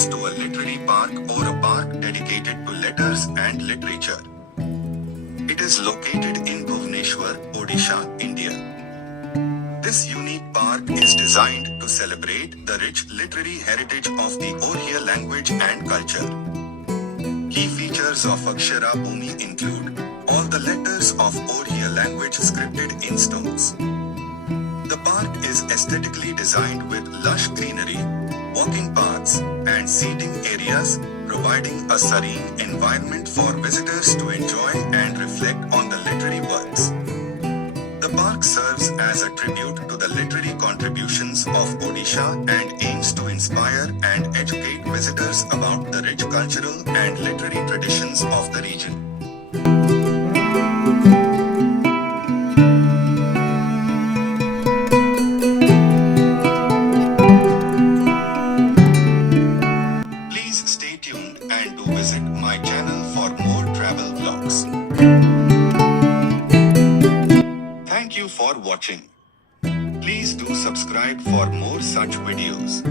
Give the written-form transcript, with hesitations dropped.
refers to a literary park or a park dedicated to letters and literature. It is located in Bhubaneswar, Odisha, India. This unique park is designed to celebrate the rich literary heritage of the Odia language and culture. Key features of Akshyara Bhoomi include all the letters of Odia language scripted in stones. The park is aesthetically designed with lush greenery, walking paths, and seating areas, providing a serene environment for visitors to enjoy and reflect on the literary works. The park serves as a tribute to the literary contributions of Odisha and aims to inspire and educate visitors about the rich cultural and literary traditions of the region. Please stay tuned and do visit my channel for more travel vlogs. Thank you for watching. Please do subscribe for more such videos.